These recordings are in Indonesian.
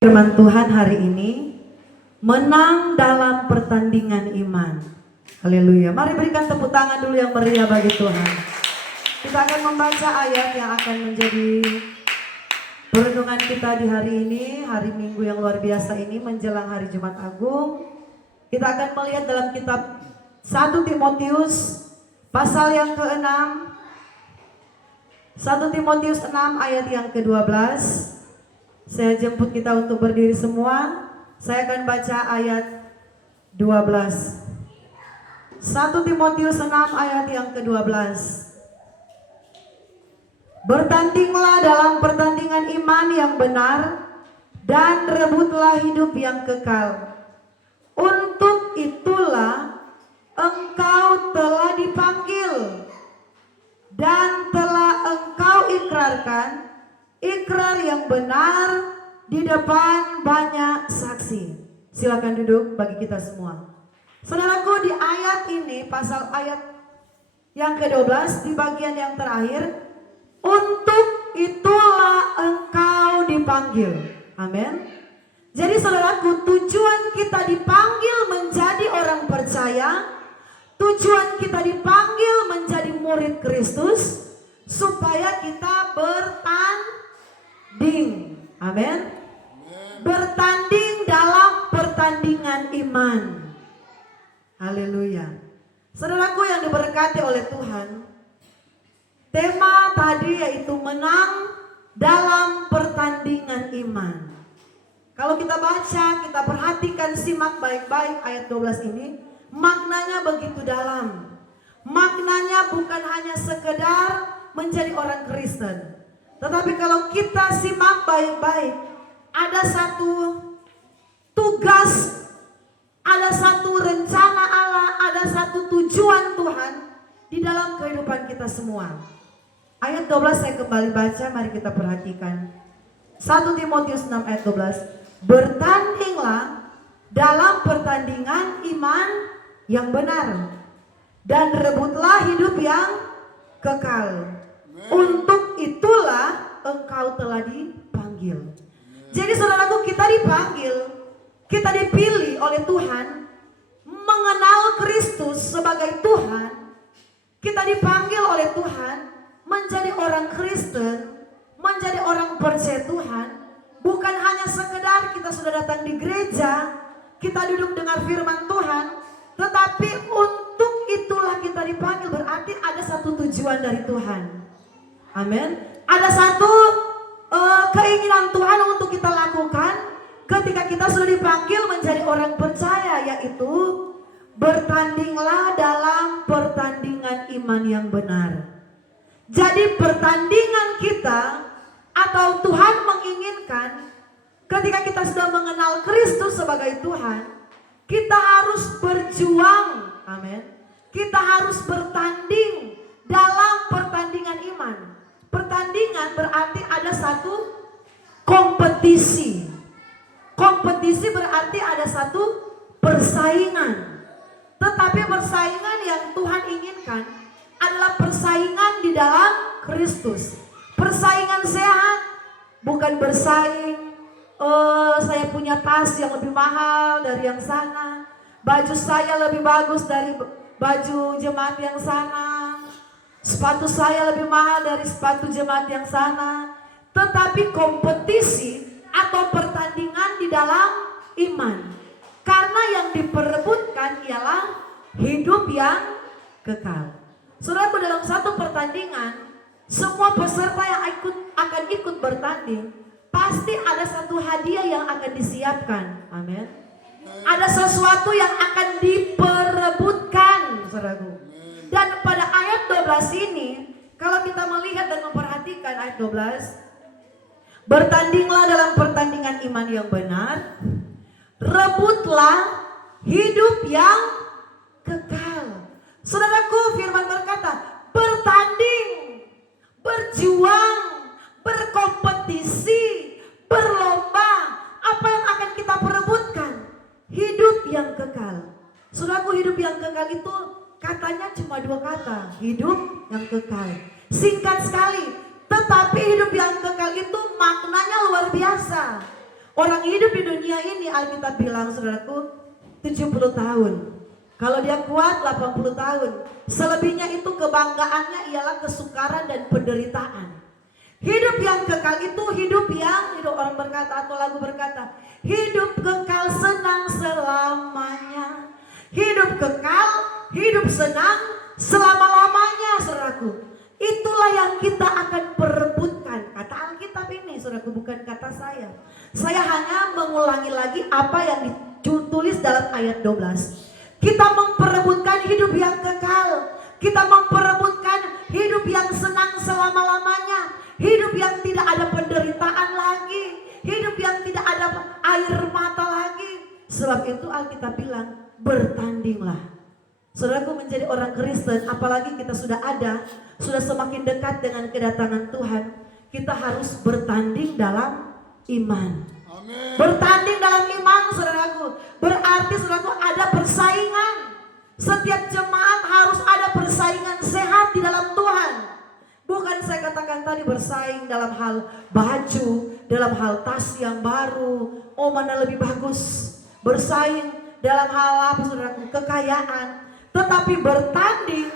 Firman Tuhan hari ini, menang dalam pertandingan iman. Haleluya. Mari berikan tepuk tangan dulu yang meriah bagi Tuhan. Kita akan membaca ayat yang akan menjadi perenungan kita di hari ini, hari Minggu yang luar biasa ini menjelang hari Jumat Agung. Kita akan melihat dalam kitab 1 Timotius pasal yang ke-6. 1 Timotius 6 ayat yang ke-12. Saya jemput kita untuk berdiri semua. Saya akan baca ayat 12. 1 Timotius 6 ayat yang ke-12. Bertandinglah dalam pertandingan iman yang benar dan rebutlah hidup yang kekal. Untuk itulah engkau telah dipanggil dan telah engkau ikrarkan ikrar yang benar di depan banyak saksi. Silakan duduk bagi kita semua. Saudaraku, di ayat ini, pasal ayat yang ke-12 di bagian yang terakhir, untuk itulah engkau dipanggil. Amin. Jadi saudaraku, tujuan kita dipanggil menjadi orang percaya, tujuan kita dipanggil menjadi murid Kristus, supaya kita bertanding. Amin. Bertanding dalam pertandingan iman. Haleluya. Saudaraku yang diberkati oleh Tuhan, tema tadi yaitu menang dalam pertandingan iman. Kalau kita baca, kita perhatikan, simak baik-baik ayat 12 ini, maknanya begitu dalam. Maknanya bukan hanya sekedar menjadi orang Kristen, tetapi kalau kita simak baik-baik, ada satu tugas, ada satu rencana Allah, ada satu tujuan Tuhan di dalam kehidupan kita semua. Ayat 12 saya kembali baca, mari kita perhatikan. 1 Timotius 6 ayat 12. Bertandinglah dalam pertandingan iman yang benar dan rebutlah hidup yang kekal. Untuk itulah engkau telah dipanggil. Jadi saudaraku, kita dipanggil, kita dipilih oleh Tuhan, mengenal Kristus sebagai Tuhan. Kita dipanggil oleh Tuhan menjadi orang Kristen, menjadi orang percaya Tuhan. Bukan hanya sekedar kita sudah datang di gereja, kita duduk dengar firman Tuhan, tetapi untuk itulah kita dipanggil, berarti ada satu tujuan dari Tuhan. Amin. Ada satu keinginan Tuhan untuk kita lakukan ketika kita sudah dipanggil menjadi orang percaya, yaitu bertandinglah dalam pertandingan iman yang benar. Jadi pertandingan kita atau Tuhan menginginkan ketika kita sudah mengenal Kristus sebagai Tuhan, kita harus berjuang. Amin. Kita harus bertanding dalam pertandingan iman. Pertandingan berarti ada satu kompetisi. Kompetisi berarti ada satu persaingan. Tetapi persaingan yang Tuhan inginkan adalah persaingan di dalam Kristus. Persaingan sehat, bukan bersaing, saya punya tas yang lebih mahal dari yang sana, baju saya lebih bagus dari baju jemaat yang sana, sepatu saya lebih mahal dari sepatu jemaat yang sana. Tetapi kompetisi atau pertandingan di dalam iman. Karena yang diperebutkan ialah hidup yang kekal. Saudara, dalam satu pertandingan, semua peserta yang akan ikut bertanding, pasti ada satu hadiah yang akan disiapkan. Amin. Ada sesuatu yang akan diperebutkan, saudaraku. Dan pada ayat 12 ini, kalau kita melihat dan memperhatikan ayat 12, bertandinglah dalam pertandingan iman yang benar, rebutlah hidup yang kekal. Saudaraku, firman berkata, bertanding, berjuang, berkompetisi, berlomba. Apa yang akan kita perebutkan? Hidup yang kekal. Saudaraku, hidup yang kekal itu katanya cuma 2 kata, hidup yang kekal. Singkat sekali, tetapi hidup yang kekal itu maknanya luar biasa. Orang hidup di dunia ini Alkitab bilang saudaraku 70 tahun. Kalau dia kuat 80 tahun. Selebihnya itu kebanggaannya ialah kesukaran dan penderitaan. Hidup yang kekal itu hidup orang berkata atau lagu berkata, hidup kekal senang selamanya. Hidup kekal, hidup senang selama-lamanya, saudaraku. Itulah yang kita akan perebutkan. Kata Alkitab ini, saudaraku, bukan kata saya. Saya hanya mengulangi lagi apa yang ditulis dalam ayat 12. Kita memperebutkan hidup yang kekal. Kita memperebutkan hidup yang senang selama-lamanya. Hidup yang tidak ada penderitaan lagi. Hidup yang tidak ada air mata lagi. Sebab itu Alkitab bilang, bertandinglah. Saudaraku, menjadi orang Kristen, apalagi kita sudah semakin dekat dengan kedatangan Tuhan, kita harus bertanding dalam iman. Amin. Bertanding dalam iman, saudaraku. Berarti saudaraku ada persaingan. Setiap jemaat harus ada persaingan sehat di dalam Tuhan. Bukan saya katakan tadi bersaing dalam hal baju, dalam hal tas yang baru, oh mana lebih bagus. Bersaing dalam hal apa saudaraku? Kekayaan. Tetapi bertanding,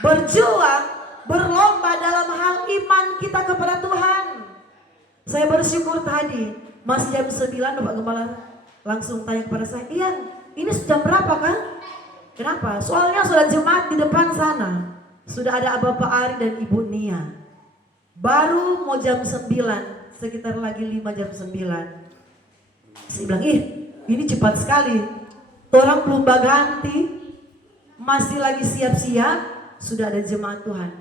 berjuang, berlomba dalam hal iman kita kepada Tuhan. Saya bersyukur tadi, masih jam 9 Bapak Gembala langsung tanya kepada saya, Ian, ini jam berapa kan? Kenapa? Soalnya sudah jemaat di depan sana. Sudah ada Bapak Ari dan Ibu Nia. Baru mau jam 9, sekitar lagi 5 jam 9. Saya bilang, ini cepat sekali. Orang belum ganti, masih lagi siap-siap, sudah ada jemaat Tuhan.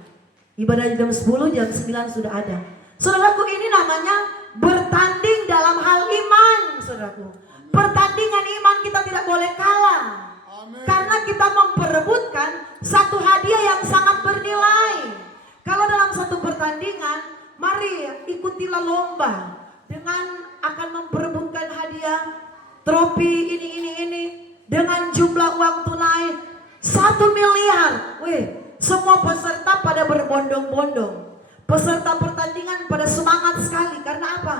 Ibadah jam 10, jam 9 sudah ada. Saudaraku, ini namanya bertanding dalam hal iman, saudaraku. Pertandingan iman kita tidak boleh kalah. Amin. Karena kita memperebutkan satu hadiah yang sangat bernilai. Kalau dalam satu pertandingan, mari ikutilah lomba dengan akan memperebutkan hadiah, trofi ini dengan jumlah uang tunai 1 miliar. Semua peserta pada berbondong-bondong. Peserta pertandingan pada semangat sekali. Karena apa?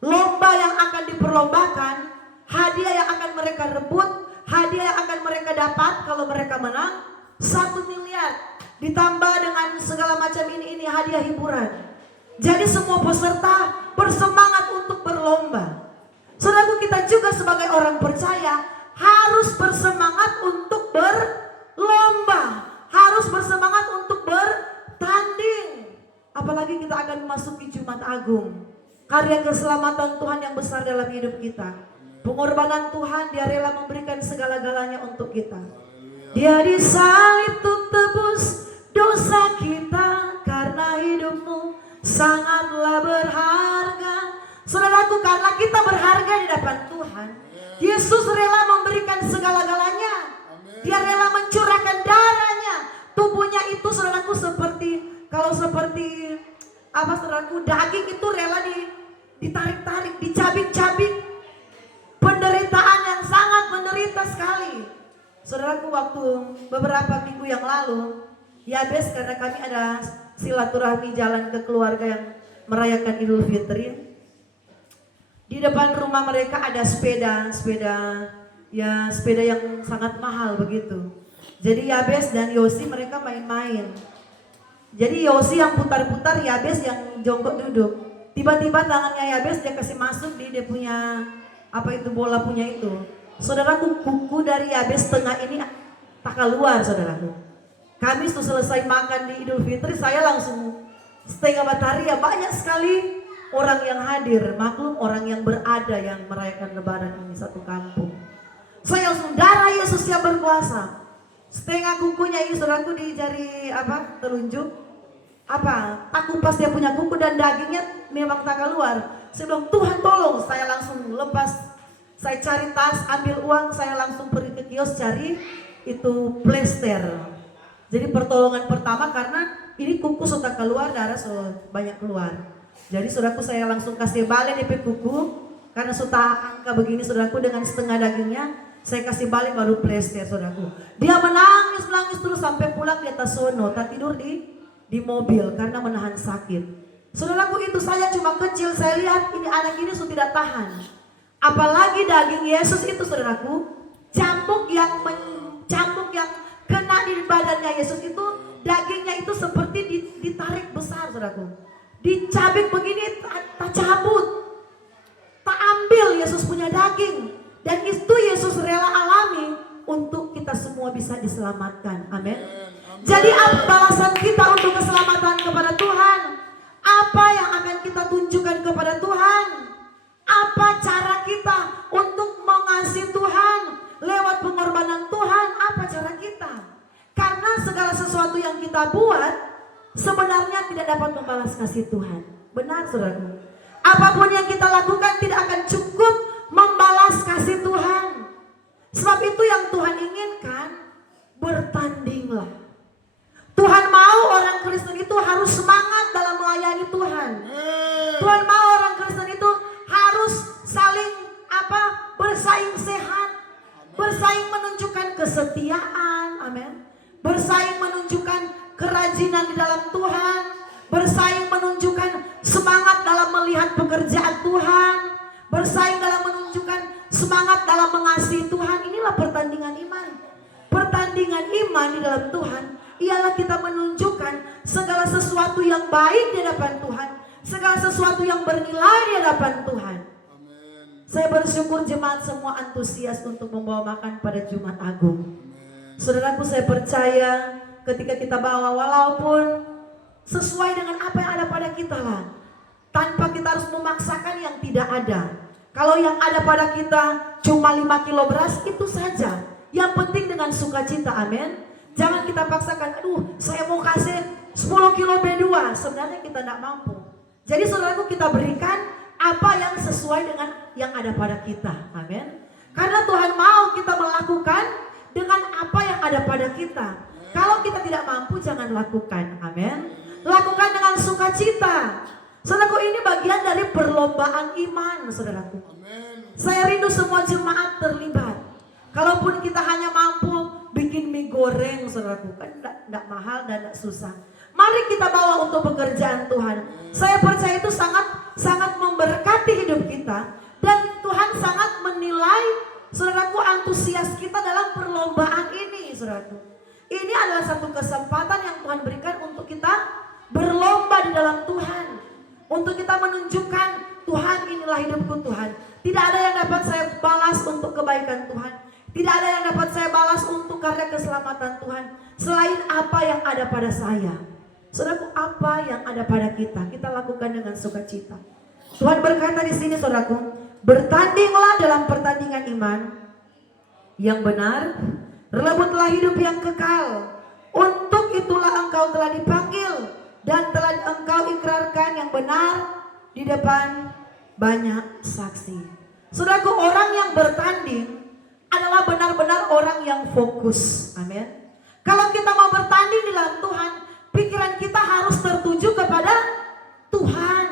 Lomba yang akan diperlombakan, hadiah yang akan mereka rebut, hadiah yang akan mereka dapat kalau mereka menang 1 miliar. Ditambah dengan segala macam ini hadiah hiburan. Jadi semua peserta bersemangat untuk berlomba. Saudaraku, kita juga sebagai orang percaya harus bersemangat untuk berlomba. Harus bersemangat untuk bertanding. Apalagi kita akan memasuki Jumat Agung. Karya keselamatan Tuhan yang besar dalam hidup kita. Pengorbanan Tuhan, dia rela memberikan segala-galanya untuk kita. Dia disalib untuk tebus dosa kita. Karena hidupmu sangatlah berharga. Saudaraku, karena kita berharga di depan Tuhan, Yesus rela memberikan segala-galanya. Dia rela mencurahkan darahnya. Tubuhnya itu saudaraku seperti saudaraku, daging itu rela ditarik-tarik, dicabik-cabik. Penderitaan yang sangat menderita sekali. Saudaraku, waktu beberapa minggu yang lalu, Yabes, karena kami ada silaturahmi jalan ke keluarga yang merayakan Idul Fitri. Di depan rumah mereka ada sepeda yang sangat mahal begitu. Jadi Yabes dan Yosi mereka main-main. Jadi Yosi yang putar-putar, Yabes yang jongkok duduk. Tiba-tiba tangannya Yabes dia kasih masuk di dia punya bola punya itu. Saudaraku, kuku dari Yabes tengah ini tak keluar, saudaraku. Kami tuh selesai makan di Idul Fitri, saya langsung setengah bataria, banyak sekali orang yang hadir. Maklum orang yang berada yang merayakan lebaran ini satu kampung. Saya langsung, darah Yesus yang berkuasa. Setengah kukunya ini saudaraku di jari telunjuk. Tak kupas dia punya kuku dan dagingnya memang tak keluar. Saya bilang, Tuhan tolong. Saya langsung lepas, saya cari tas, ambil uang, saya langsung pergi ke kios cari itu plester. Jadi pertolongan pertama karena ini kuku sudah keluar, darah sudah banyak keluar. Jadi saudaraku, saya langsung kasih balik DP kuku. Karena sudah angka begini saudaraku dengan setengah dagingnya. Saya kasih balik baru plester saudaraku. Dia menangis terus sampai pulang di atas sono. Tak tidur di mobil karena menahan sakit. Saudaraku, itu saya cuma kecil, saya lihat ini anak ini sudah tidak tahan. Apalagi daging Yesus itu saudaraku, cambuk yang kena di badannya Yesus itu, dagingnya itu seperti ditarik besar saudaraku. Dicabik begini, tak cabut, tak ambil Yesus punya daging. Dan itu Yesus rela alami untuk kita semua bisa diselamatkan. Amin. Jadi apa balasan kita untuk keselamatan kepada Tuhan? Apa yang akan kita tunjukkan kepada Tuhan? Apa cara kita untuk mengasihi Tuhan lewat pengorbanan Tuhan? Apa cara kita? Karena segala sesuatu yang kita buat sebenarnya tidak dapat membalas kasih Tuhan. Benar saudaraku. Apapun yang kita lakukan tidak akan cukup membalas kasih Tuhan. Sebab itu yang Tuhan inginkan, bertandinglah. Tuhan mau orang Kristen itu harus semangat dalam melayani Tuhan. Tuhan mau orang Kristen itu harus saling bersaing sehat, bersaing menunjukkan kesetiaan, amin. Bersaing menunjukkan kerajinan di dalam Tuhan, bersaing menunjukkan semangat dalam melihat pekerjaan Tuhan, bersaing dalam menunjukkan semangat dalam mengasihi Tuhan. Inilah pertandingan iman. Pertandingan iman di dalam Tuhan ialah kita menunjukkan segala sesuatu yang baik di hadapan Tuhan, segala sesuatu yang bernilai di hadapan Tuhan. Amen. Saya bersyukur jemaat semua antusias untuk membawa makan pada Jumat Agung. Saudaraku, saya percaya ketika kita bawa, walaupun sesuai dengan apa yang ada pada kita lah, tanpa kita harus memaksakan yang tidak ada. Kalau yang ada pada kita cuma 5 kilo beras, itu saja. Yang penting dengan sukacita, amin. Jangan kita paksakan, aduh saya mau kasih 10 kilo B2. Sebenarnya kita tidak mampu. Jadi saudaraku, kita berikan apa yang sesuai dengan yang ada pada kita, amin. Karena Tuhan mau kita melakukan dengan apa yang ada pada kita. Kalau kita tidak mampu, jangan lakukan, amin. Lakukan dengan sukacita. Saudaraku, ini bagian dari perlombaan iman, saudaraku. Amen. Saya rindu semua jemaat terlibat. Kalaupun kita hanya mampu bikin mie goreng, saudaraku, kan tidak mahal dan tidak susah. Mari kita bawa untuk pekerjaan Tuhan. Saya percaya itu sangat memberkati hidup kita. Dan Tuhan sangat menilai, saudaraku, antusias kita dalam perlombaan ini, saudaraku. Ini adalah satu kesempatan yang Tuhan berikan untuk kita berlomba di dalam Tuhan. Untuk kita menunjukkan, Tuhan, inilah hidupku Tuhan. Tidak ada yang dapat saya balas untuk kebaikan Tuhan. Tidak ada yang dapat saya balas untuk karya keselamatan Tuhan selain apa yang ada pada saya. Saudaraku, apa yang ada pada kita, kita lakukan dengan sukacita. Tuhan berkata di sini, saudaraku, bertandinglah dalam pertandingan iman yang benar, rebutlah hidup yang kekal. Untuk itulah engkau telah dipanggil dan telah engkau ikrarkan yang benar di depan banyak saksi. Saudaraku, orang yang bertanding adalah benar-benar orang yang fokus. Amin. Kalau kita mau bertanding di dalam Tuhan, pikiran kita harus tertuju kepada Tuhan.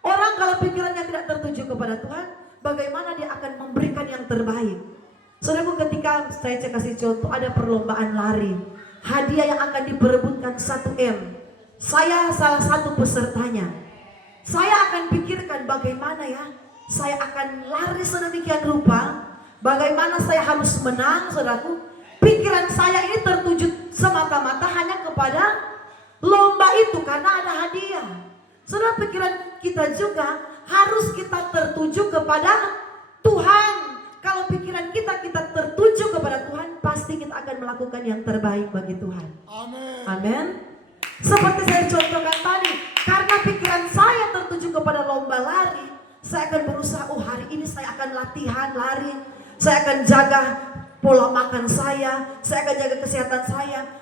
Orang kalau pikirannya tidak tertuju kepada Tuhan, bagaimana dia akan memberikan yang terbaik? Saudaraku, ketika saya kasih contoh, ada perlombaan lari, hadiah yang akan diperebutkan 1M. Saya salah satu pesertanya. Saya akan pikirkan bagaimana ya, saya akan lari sedemikian rupa, bagaimana saya harus menang, saudaraku. Pikiran saya ini tertuju semata-mata hanya kepada lomba itu karena ada hadiah. Saudara, pikiran kita juga harus kita tertuju kepada Tuhan. Kalau pikiran kita tertuju kepada Tuhan, pasti kita akan melakukan yang terbaik bagi Tuhan. Amin. Amin. Seperti saya contohkan tadi, karena pikiran saya tertuju kepada lomba lari, saya akan berusaha, hari ini saya akan latihan lari, saya akan jaga pola makan saya akan jaga kesehatan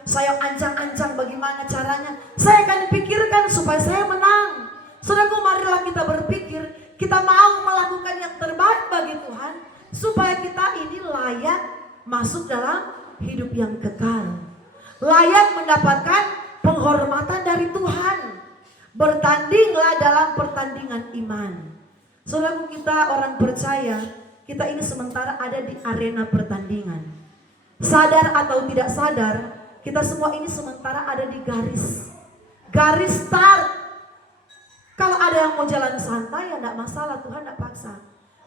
saya ancang-ancang bagaimana caranya, saya akan pikirkan supaya saya menang. Saudaraku, marilah kita berpikir, kita mau melakukan yang terbaik bagi Tuhan, supaya kita ini layak masuk dalam hidup yang kekal, layak mendapatkan penghormatan dari Tuhan. Bertandinglah dalam pertandingan iman. Saudaraku, kita orang percaya, kita ini sementara ada di arena pertandingan. Sadar atau tidak sadar, kita semua ini sementara ada di garis start. Kalau ada yang mau jalan santai, ya tidak masalah, Tuhan tidak paksa.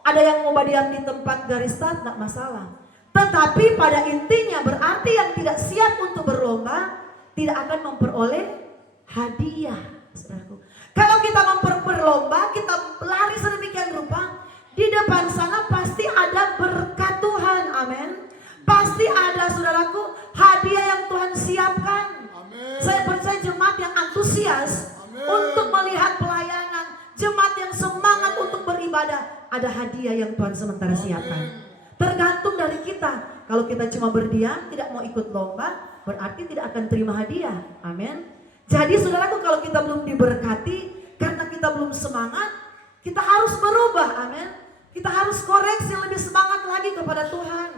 Ada yang mau diam di tempat garis start, nggak masalah. Tetapi pada intinya berarti yang tidak siap untuk berlomba tidak akan memperoleh hadiah, saudaraku. Kalau kita berlomba, kita lari sedemikian rupa, di depan sana pasti ada berkat Tuhan, amin. Pasti ada, saudaraku, hadiah yang Tuhan siapkan. Amen. Saya percaya jemaat yang antusias untuk melihat pelayanan, jemaat yang semangat untuk beribadah, ada hadiah yang Tuhan sementara siapkan. Tergantung dari kita. Kalau kita cuma berdiam, tidak mau ikut lomba, berarti tidak akan terima hadiah. Amin. Jadi saudaraku, kalau kita belum diberkati, karena kita belum semangat, kita harus berubah. Amin. Kita harus koreksi, lebih semangat lagi kepada Tuhan.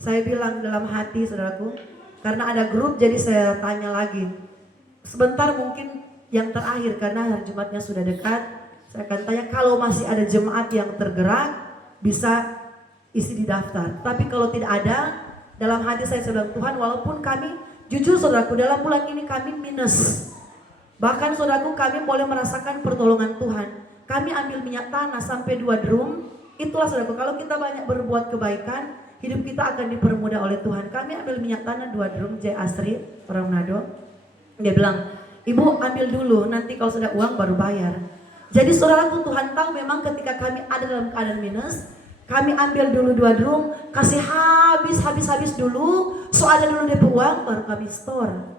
Saya bilang dalam hati, saudaraku, karena ada grup, jadi saya tanya lagi. Sebentar mungkin yang terakhir, karena hari Jumatnya sudah dekat, saya akan tanya, kalau masih ada jemaat yang tergerak, bisa isi di daftar. Tapi kalau tidak ada, dalam hati saya bilang, Tuhan, walaupun kami, jujur saudaraku, dalam bulan ini kami minus. Bahkan saudaraku, kami boleh merasakan pertolongan Tuhan. Kami ambil minyak tanah sampai 2 drum. Itulah saudaraku, kalau kita banyak berbuat kebaikan, hidup kita akan dipermudah oleh Tuhan. Kami ambil minyak tanah 2 drum, J. Asri, orang Manado. Dia bilang, Ibu ambil dulu, nanti kalau sudah uang baru bayar. Jadi saudaraku, Tuhan tahu memang ketika kami ada dalam keadaan minus, kami ambil dulu 2 drum, kasih habis dulu, so ada dulu DP uang, baru kami store.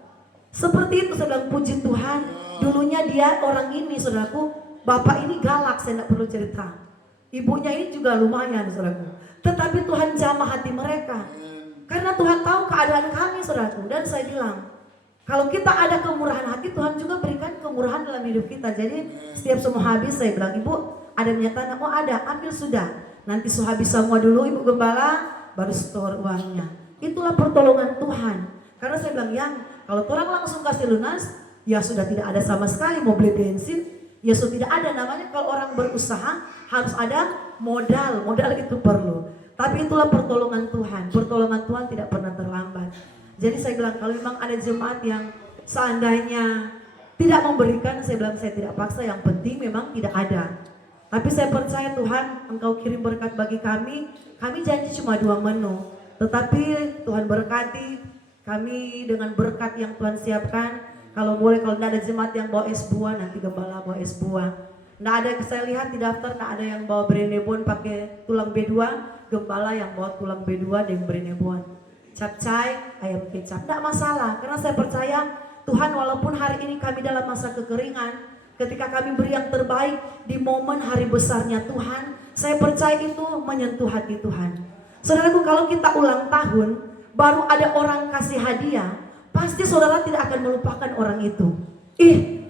Seperti itu, saya bilang, puji Tuhan. Dulunya dia orang ini, saudaraku, bapak ini galak, saya tidak perlu cerita. Ibunya ini juga lumayan, saudaraku. Tetapi Tuhan jamah hati mereka. Karena Tuhan tahu keadaan kami, saudaraku. Dan saya bilang, kalau kita ada kemurahan hati, Tuhan juga berikan kemurahan dalam hidup kita. Jadi setiap semua habis, saya bilang, Ibu ada minyak tanah? Oh ada, ambil sudah. Nanti habis semua dulu Ibu Gembala, baru store uangnya. Itulah pertolongan Tuhan. Karena saya bilang, yang kalau orang langsung kasih lunas, ya sudah tidak ada sama sekali mau beli bensin, ya sudah tidak ada. Namanya kalau orang berusaha harus ada modal itu perlu. Tapi itulah pertolongan Tuhan. Pertolongan Tuhan tidak pernah terlambat. Jadi saya bilang, kalau memang ada jemaat yang seandainya tidak memberikan, saya bilang saya tidak paksa, yang penting memang tidak ada. Tapi saya percaya Tuhan, Engkau kirim berkat bagi kami janji cuma 2 menu. Tetapi Tuhan berkati kami dengan berkat yang Tuhan siapkan. Kalau boleh, kalau tidak ada jemaat yang bawa es buah, nanti Gembala bawa es buah. Tidak ada, saya lihat di daftar tidak ada yang bawa brenebon pakai tulang B2, Gembala yang bawa tulang B2 dan brenebon. Capcay, ayam kecap, tidak masalah. Karena saya percaya Tuhan, walaupun hari ini kami dalam masa kekeringan, ketika kami beri yang terbaik di momen hari besarnya Tuhan, saya percaya itu menyentuh hati Tuhan. Saudaraku, kalau kita ulang tahun, baru ada orang kasih hadiah, pasti saudara tidak akan melupakan orang itu.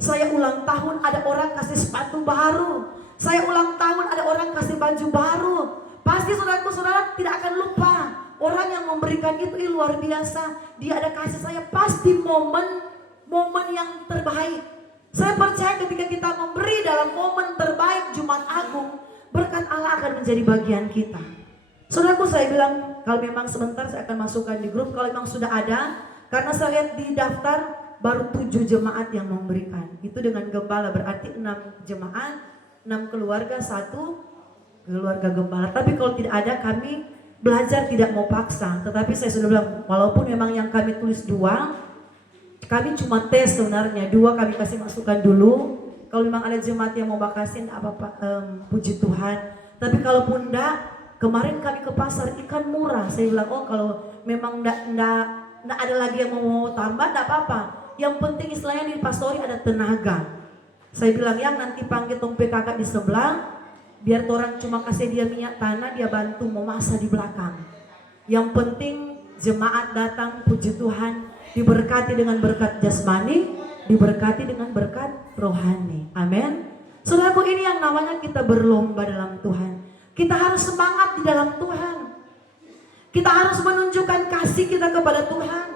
Saya ulang tahun ada orang kasih sepatu baru. Saya ulang tahun ada orang kasih baju baru. Pasti saudara tidak akan lupa. Orang yang memberikan itu luar biasa. Dia ada kasih saya, pasti momen yang terbaik. Saya percaya ketika kita memberi dalam momen terbaik Jumat Agung, berkat Allah akan menjadi bagian kita. Saudaraku, saya bilang, kalau memang sebentar saya akan masukkan di grup, kalau memang sudah ada, karena saya lihat di daftar baru 7 jemaat yang memberikan. Itu dengan Gembala, berarti 6 jemaat, 6 keluarga, 1 keluarga Gembala. Tapi kalau tidak ada, kami belajar tidak mau paksa. Tetapi saya sudah bilang, walaupun memang yang kami tulis 2, kami cuma tes sebenarnya, 2 kami kasih masukan dulu. Kalau memang ada jemaat yang mau bakasin, apa-apa, puji Tuhan. Tapi kalaupun enggak, kemarin kami ke pasar ikan murah. Saya bilang, oh kalau memang enggak ada lagi yang mau tambah, enggak apa-apa. Yang penting istilahnya di pastori ada tenaga. Saya bilang, yang nanti panggil tong PKK di sebelah, biar orang cuma kasih dia minyak tanah, dia bantu memasak di belakang. Yang penting jemaat datang, puji Tuhan, diberkati dengan berkat jasmani, diberkati dengan berkat rohani. Amin. Saudaraku, ini yang namanya kita berlomba dalam Tuhan. Kita harus semangat di dalam Tuhan. Kita harus menunjukkan kasih kita kepada Tuhan.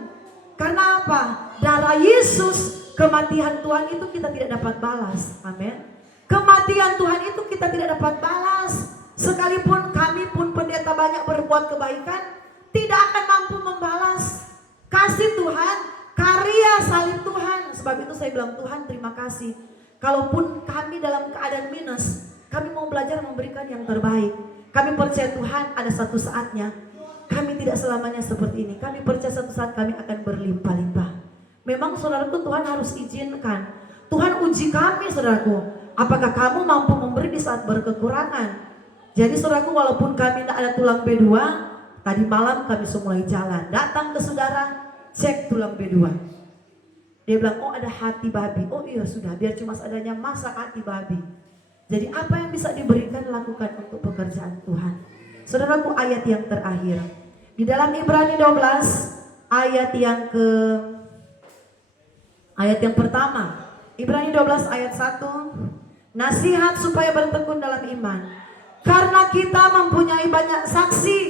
Karena apa? Darah Yesus, kematian Tuhan itu kita tidak dapat balas. Amin. Kematian Tuhan itu kita tidak dapat balas. Sekalipun kami pun pendeta banyak berbuat kebaikan, tidak akan mampu membalas kasih Tuhan, karya salib Tuhan. Sebab itu saya bilang, Tuhan terima kasih. Kalaupun kami dalam keadaan minus, kami mau belajar memberikan yang terbaik. Kami percaya Tuhan ada satu saatnya kami tidak selamanya seperti ini. Kami percaya satu saat kami akan berlimpah-limpah. Memang saudaraku, Tuhan harus izinkan. Tuhan uji kami, saudaraku. Apakah kamu mampu memberi di saat berkekurangan? Jadi saudaraku, walaupun kami tidak ada tulang B2, tadi malam kami semua mulai jalan. Datang ke saudara, cek tulang B2. Dia bilang, oh ada hati babi. Oh iya sudah, biar cuma adanya masak hati babi. Jadi apa yang bisa diberikan, lakukan untuk pekerjaan Tuhan. Saudaraku, ayat yang terakhir di dalam Ibrani 12 ayat yang pertama, Ibrani 12 ayat 1, nasihat supaya bertekun dalam iman, karena kita mempunyai banyak saksi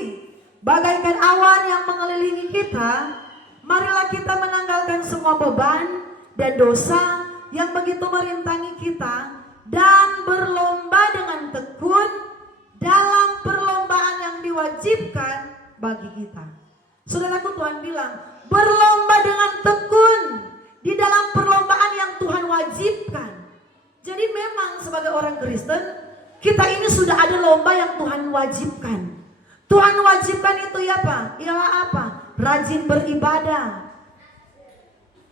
bagaikan awan yang mengelilingi kita. Marilah kita menanggalkan semua beban dan dosa yang begitu merintangi kita, dan berlomba dengan tekun dalam perlombaan yang diwajibkan bagi kita. Saudaraku, Tuhan bilang berlomba dengan tekun di dalam perlombaan yang Tuhan wajibkan. Jadi memang sebagai orang Kristen, kita ini sudah ada lomba yang Tuhan wajibkan. Tuhan wajibkan itu ya apa? Ialah apa? Rajin beribadah.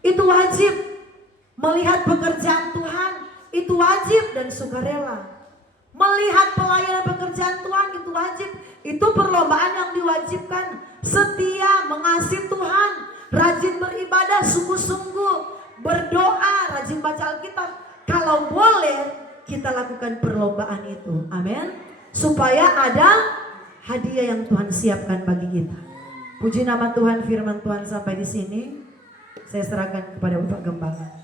Itu wajib. Melihat pekerjaan Tuhan itu wajib dan sukarela. Melihat pelayanan pekerjaan Tuhan itu wajib. Itu perlombaan yang diwajibkan. Setia mengasihi Tuhan, rajin beribadah sungguh-sungguh, berdoa, rajin baca Alkitab. Kalau boleh kita lakukan perlombaan itu. Amin. Supaya ada hadiah yang Tuhan siapkan bagi kita. Puji nama Tuhan, firman Tuhan sampai di sini. Saya serahkan kepada Bapak Gembala.